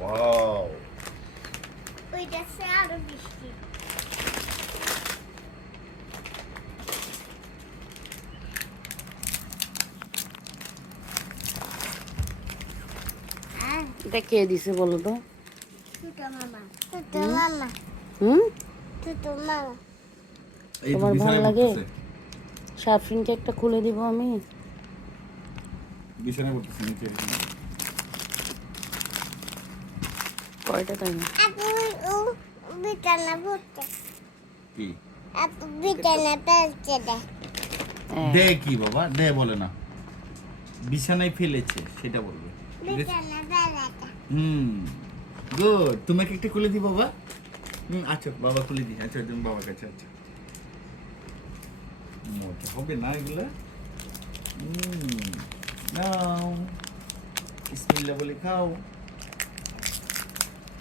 Wow ওইটা সে আরো বৃষ্টি। এটা কে দিছে বলো তো? ছোট মামা। ছোট মামা। হুম, ছোট মামা। এই তো তোমার ভালো বিছানায় লাগে? পড়তেছে সাফরিনকে একটা খুলে দিব আমি। বিছানায় পড়তেছে নিচে কয়টা টাইম? আপু ও বিছানা পড়তে। কি আপু বিছানা ফেলছে দে। দে কি বাবা দে বলে না বিছানায় ফেলেছে সেটা বলবে বিছানা ফেলাটা। গুড তোমাকে একটা খুলে দি বাবা আচ্ছা বাবা খুলে দি আচ্ছা তুমি বাবার কাছে আচ্ছা মজা হবে না এগুলা নাও বিসমিল্লাহ বলে খাও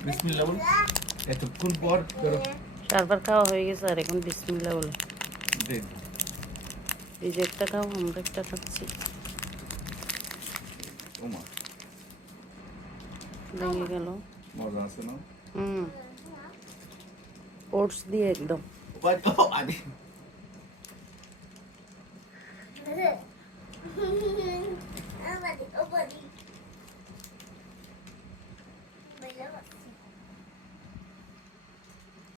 বিসমিল্লাহ বল এতক্ষণ পর ধরো চারবার খাওয়া হয়ে গেছে আর এখন বিসমিল্লাহ বলে। দে এই যে একটা খাও, আমরা একটা খাচ্ছি। ওমা ভেঙে গেল। মজা আছে না ওটস দিয়ে একদম। ওই তো আরে ওবাদি ওবাদি।